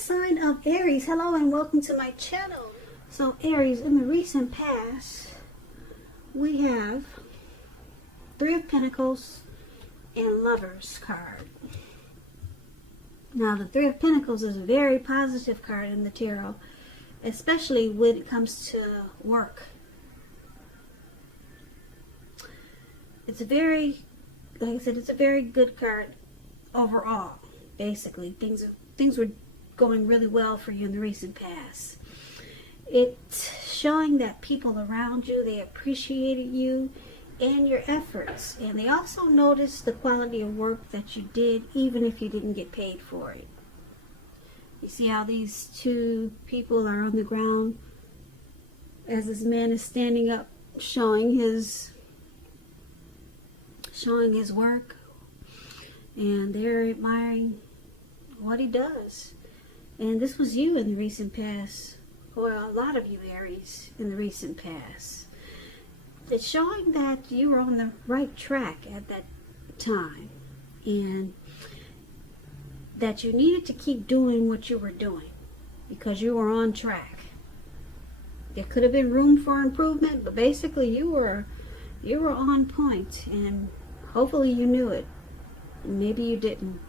sign of Aries. Hello and welcome to my channel. So Aries, in the recent past, we have Three of Pentacles and Lovers card. Now the Three of Pentacles is a very positive card in the tarot, especially when it comes to work. It's a very, like I said, it's a very good card overall. Basically, things were going really well for you in the recent past. It's showing that people around you, they appreciated you and your efforts, and they also noticed the quality of work that you did, even if you didn't get paid for it. You see how these two people are on the ground as this man is standing up, showing his work, and they're admiring what he does. And this was you in the recent past, or a lot of you Aries in the recent past. It's showing that you were on the right track at that time, and that you needed to keep doing what you were doing because you were on track. There could have been room for improvement, but basically you were on point, and hopefully you knew it. Maybe you didn't.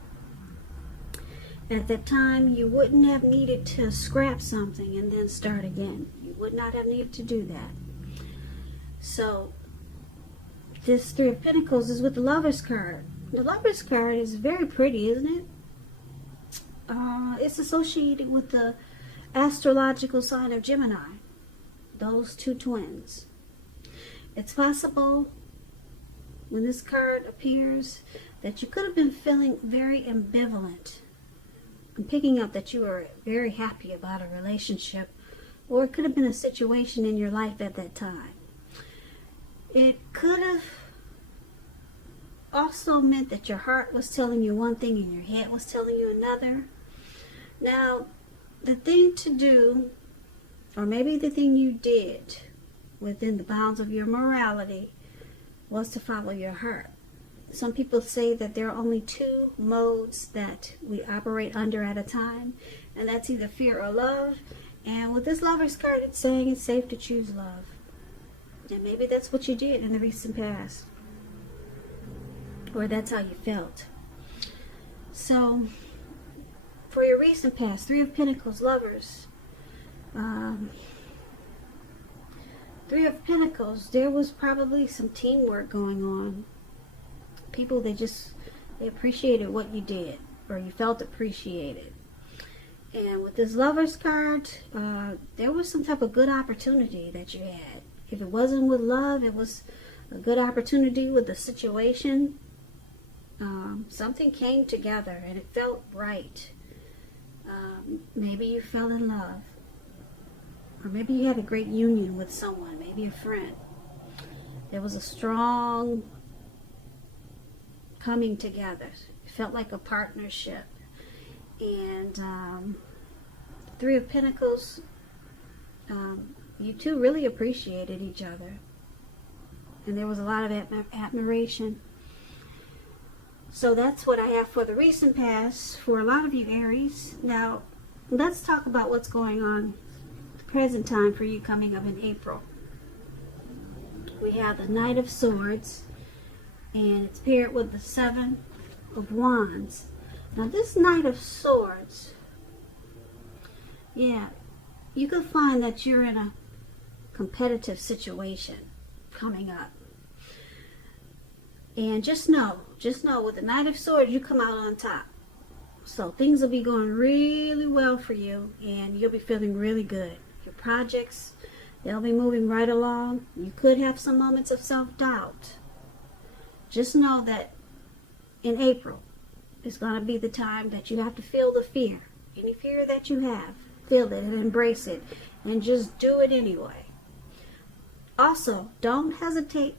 At that time, you wouldn't have needed to scrap something and then start again. You would not have needed to do that. So, this Three of Pentacles is with the Lovers card. The Lovers card is very pretty, isn't it? It's associated with the astrological sign of Gemini. Those two twins. It's possible when this card appears that you could have been feeling very ambivalent. I'm picking up that you were very happy about a relationship, or it could have been a situation in your life at that time. It could have also meant that your heart was telling you one thing and your head was telling you another. Now, the thing to do, or maybe the thing you did within the bounds of your morality, was to follow your heart. Some people say that there are only two modes that we operate under at a time, and that's either fear or love. And with this Lovers card, it's saying it's safe to choose love. And maybe that's what you did in the recent past, or that's how you felt. So, for your recent past, Three of Pentacles, Lovers, Three of Pentacles, there was probably some teamwork going on. People, they appreciated what you did, or you felt appreciated. And with this Lovers card, there was some type of good opportunity that you had. If it wasn't with love, it was a good opportunity with the situation. Something came together and it felt right. Maybe you fell in love, or maybe you had a great union with someone, maybe a friend. There was a strong coming together. It felt like a partnership. And Three of Pentacles, you two really appreciated each other, and there was a lot of admiration. So that's what I have for the recent past for a lot of you Aries. Now let's talk about what's going on the present time for you coming up in April. We have the Knight of Swords, and it's paired with the Seven of Wands. Now this Knight of Swords, yeah, you could find that you're in a competitive situation coming up. And just know with the Knight of Swords, you come out on top. So things will be going really well for you, and you'll be feeling really good. Your projects, they'll be moving right along. You could have some moments of self-doubt. Just know that in April is going to be the time that you have to feel the fear. Any fear that you have, feel it and embrace it, and just do it anyway. Also, don't hesitate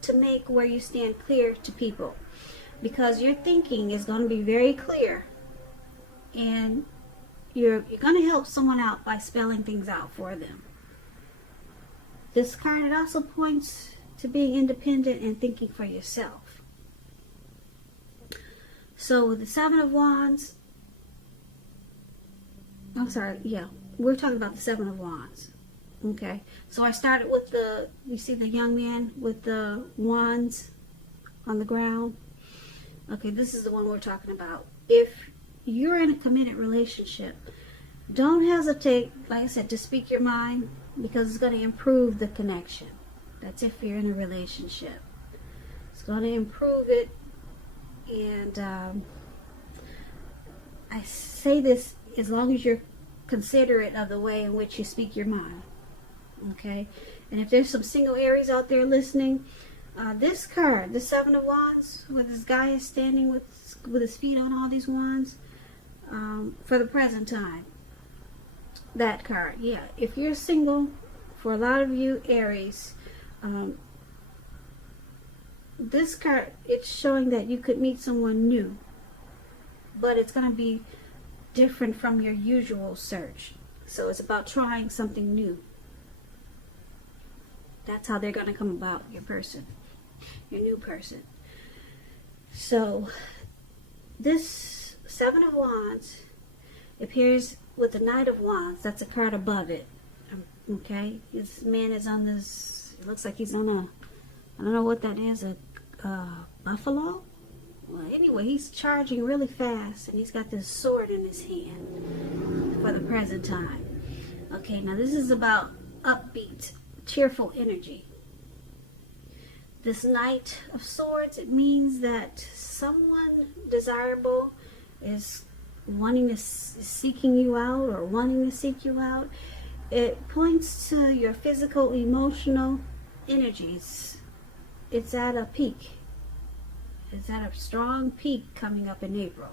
to make where you stand clear to people, because your thinking is going to be very clear, and you're going to help someone out by spelling things out for them. This card, it also points to being independent and thinking for yourself. So with the Seven of Wands, I'm sorry, yeah, we're talking about the Seven of Wands. Okay, so I started with you see the young man with the wands on the ground. Okay, this is the one we're talking about. If you're in a committed relationship, don't hesitate, like I said, to speak your mind, because it's going to improve the connection. That's if you're in a relationship. It's going to improve it. And I say this as long as you're considerate of the way in which you speak your mind. Okay? And if there's some single Aries out there listening, this card, the Seven of Wands, where this guy is standing with his feet on all these wands, for the present time, that card, yeah. If you're single, for a lot of you Aries, this card, it's showing that you could meet someone new, but it's going to be different from your usual search. So it's about trying something new. That's how they're going to come about, your person, your new person. So this Seven of Wands appears with the Knight of Wands. That's a card above it. Okay, this man is on this, it looks like he's on a, I don't know what that is, a buffalo? Well, anyway, he's charging really fast, and he's got this sword in his hand for the present time. Okay, now this is about upbeat, cheerful energy. This Knight of Swords, it means that someone desirable is seeking you out, or wanting to seek you out. It points to your physical, emotional energies. It's at a peak. It's at a strong peak coming up in April.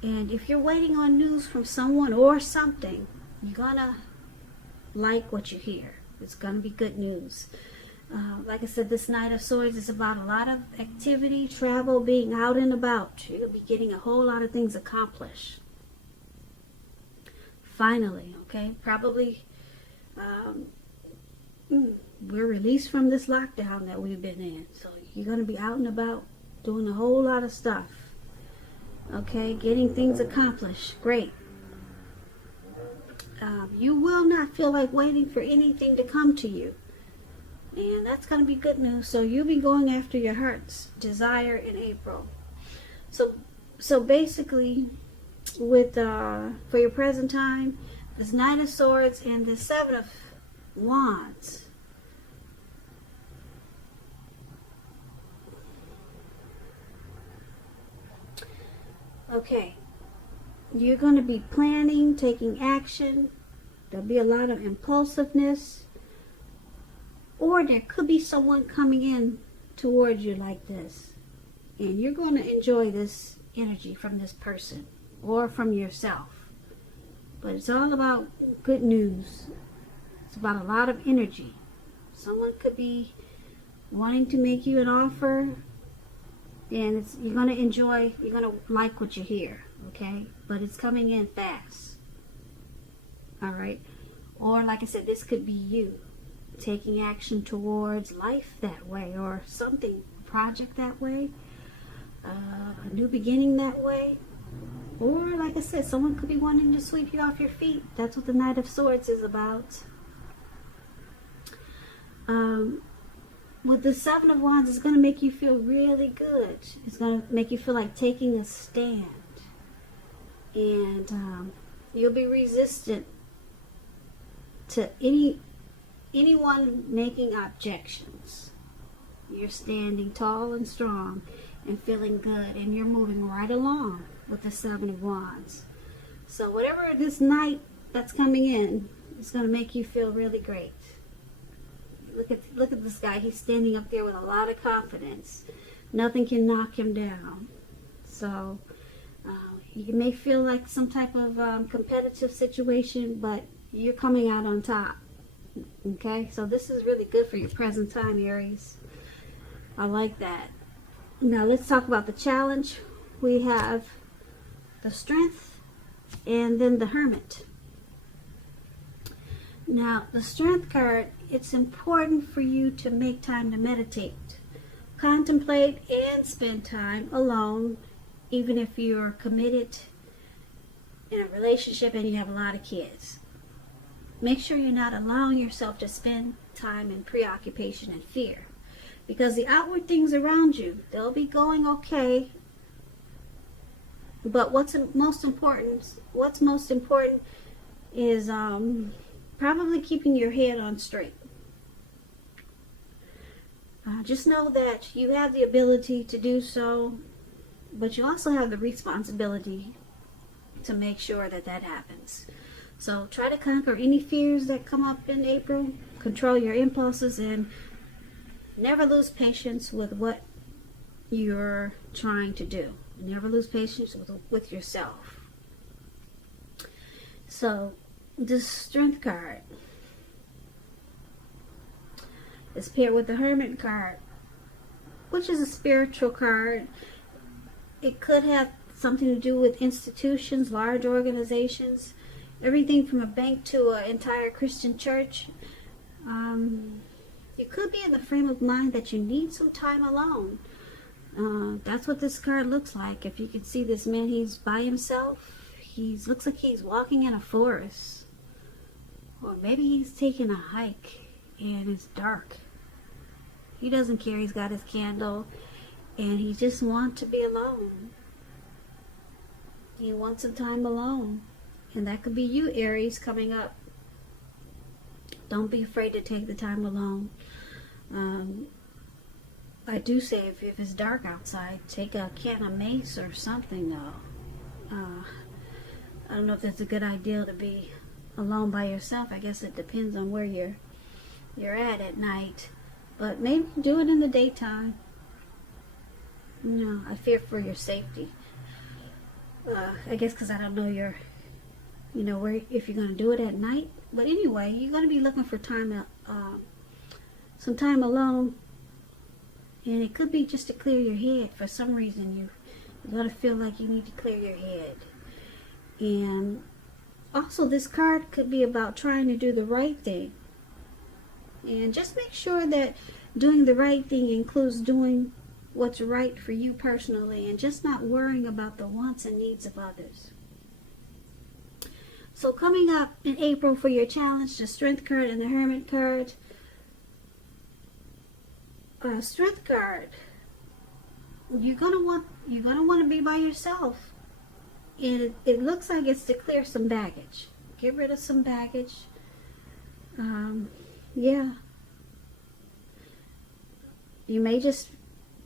And if you're waiting on news from someone or something, you're gonna like what you hear. It's gonna be good news. Like I said, this Knight of Swords is about a lot of activity, travel, being out and about. You'll be getting a whole lot of things accomplished. Finally, okay? Probably we're released from this lockdown that we've been in. So you're going to be out and about doing a whole lot of stuff. Okay? Getting things accomplished. Great. You will not feel like waiting for anything to come to you. And that's going to be good news. So you'll be going after your heart's desire in April. So basically, with for your present time, this Knight of Swords and the Seven of Wands. Okay, you're going to be planning, taking action. There'll be a lot of impulsiveness. Or there could be someone coming in towards you like this. And you're going to enjoy this energy from this person or from yourself. But it's all about good news. It's about a lot of energy. Someone could be wanting to make you an offer, and you're going to enjoy, you're going to like what you hear, okay? But it's coming in fast. All right? Or like I said, this could be you taking action towards life that way, or something, project that way, a new beginning that way. Or like I said, someone could be wanting to sweep you off your feet. That's what the Knight of Swords is about. With the Seven of Wands, it's going to make you feel really good. It's going to make you feel like taking a stand. And you'll be resistant to anyone making objections. You're standing tall and strong and feeling good, and you're moving right along with the Seven of Wands. So whatever this night that's coming in, it's going to make you feel really great. Look at this guy. He's standing up there with a lot of confidence. Nothing can knock him down. So you may feel like some type of competitive situation, but you're coming out on top. Okay, so this is really good for your present time, Aries. I like that. Now let's talk about the challenge. We have the Strength and then the Hermit. Now the Strength card, it's important for you to make time to meditate, contemplate, and spend time alone, even if you're committed in a relationship and you have a lot of kids. Make sure you're not allowing yourself to spend time in preoccupation and fear. Because the outward things around you, they'll be going okay. But what's most important is probably keeping your head on straight. Just know that you have the ability to do so, but you also have the responsibility to make sure that that happens. So try to conquer any fears that come up in April, control your impulses, and never lose patience with what you're trying to do. Never lose patience with yourself. So, the Strength card is paired with the Hermit card, which is a spiritual card. It could have something to do with institutions, large organizations, everything from a bank to an entire Christian church. You could be in the frame of mind that you need some time alone. That's what this card looks like. If you can see this man, he's by himself. Looks like he's walking in a forest. Or maybe he's taking a hike and it's dark. He doesn't care. He's got his candle and he just wants to be alone. He wants some time alone. And that could be you, Aries, coming up. Don't be afraid to take the time alone. I do say if it's dark outside, take a can of mace or something though. I don't know if that's a good idea to be alone by yourself. I guess it depends on where you're at night. But maybe do it in the daytime. No, I fear for your safety. I guess because I don't know where, if you're going to do it at night. But anyway, you're going to be looking for some time alone. And it could be just to clear your head. For some reason, you're going to feel like you need to clear your head. And also, this card could be about trying to do the right thing. And just make sure that doing the right thing includes doing what's right for you personally and just not worrying about the wants and needs of others. So coming up in April for your challenge, the Strength card and the Hermit card. Strength card, you're gonna want to be by yourself, and it looks like it's to clear some baggage, get rid of some baggage. Yeah, you may just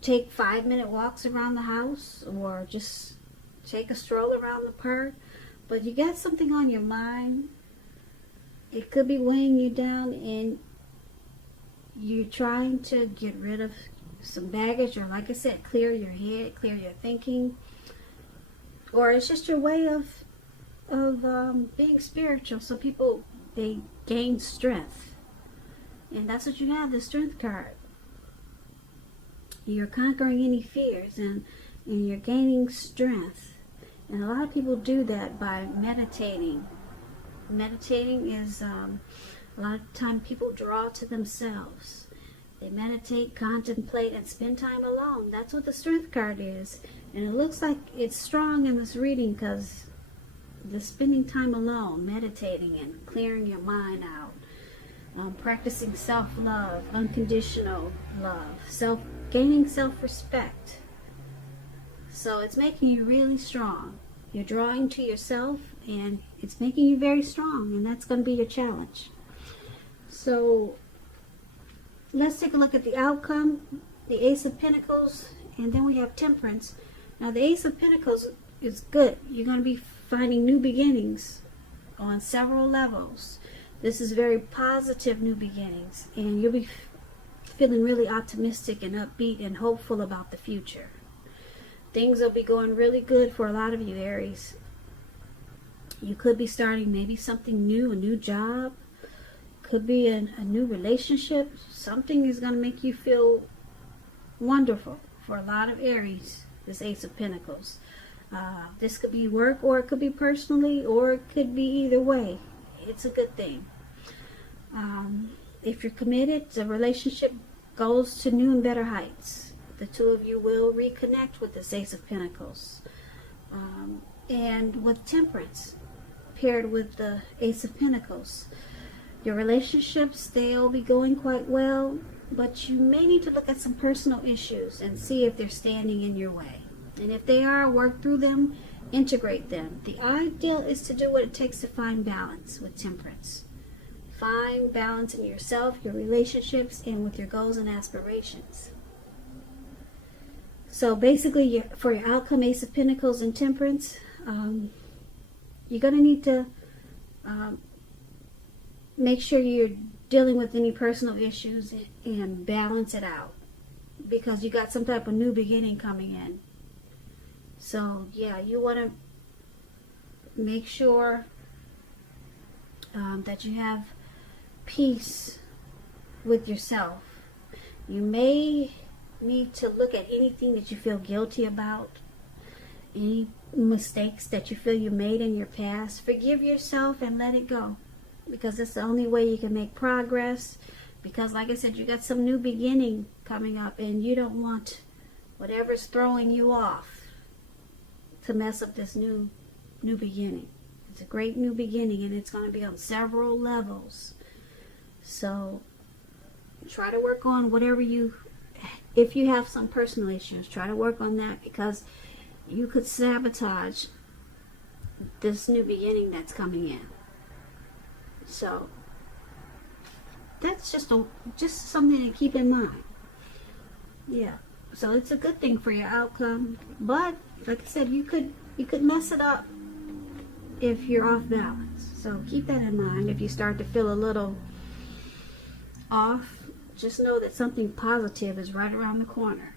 take 5-minute walks around the house, or just take a stroll around the park. But you got something on your mind. It could be weighing you down, and you're trying to get rid of some baggage, or like I said, clear your head, clear your thinking. Or it's just your way of being spiritual. Some people, they gain strength. And that's what you have, the Strength card. You're conquering any fears and you're gaining strength. And a lot of people do that by meditating. Meditating is, a lot of time people draw to themselves. They meditate, contemplate, and spend time alone. That's what the Strength card is. And it looks like it's strong in this reading because the spending time alone, meditating and clearing your mind out. Practicing self-love, unconditional love, gaining self-respect. So it's making you really strong. You're drawing to yourself, and it's making you very strong, and that's going to be your challenge. So let's take a look at the outcome, the Ace of Pentacles, and then we have Temperance. Now the Ace of Pentacles is good. You're going to be finding new beginnings on several levels. This is very positive new beginnings, and you'll be feeling really optimistic and upbeat and hopeful about the future. Things will be going really good for a lot of you, Aries. You could be starting maybe something new, a new job. Could be a new relationship. Something is going to make you feel wonderful for a lot of Aries, this Ace of Pentacles. This could be work, or it could be personally, or it could be either way. It's a good thing. If you're committed, the relationship goes to new and better heights. The two of you will reconnect with this Ace of Pentacles. And with Temperance paired with the Ace of Pentacles, your relationships, they'll be going quite well, but you may need to look at some personal issues and see if they're standing in your way. And if they are, work through them, integrate them. The ideal is to do what it takes to find balance with Temperance. Find balance in yourself, your relationships, and with your goals and aspirations. So basically, for your outcome, Ace of Pentacles and Temperance, you're going to need to make sure you're dealing with any personal issues and balance it out, because you got some type of new beginning coming in. So yeah, you want to make sure that you have peace with yourself. You may need to look at anything that you feel guilty about, any mistakes that you feel you made in your past. Forgive yourself and let it go, because it's the only way you can make progress. Because like I said, you got some new beginning coming up, and you don't want whatever's throwing you off to mess up this new beginning. It's a great new beginning, and it's going to be on several levels. So try to work on whatever if you have some personal issues, try to work on that, because you could sabotage this new beginning that's coming in. So that's just something to keep in mind. Yeah. So it's a good thing for your outcome, but like I said, you could mess it up if you're off balance. So keep that in mind. If you start to feel a little off, just know that something positive is right around the corner.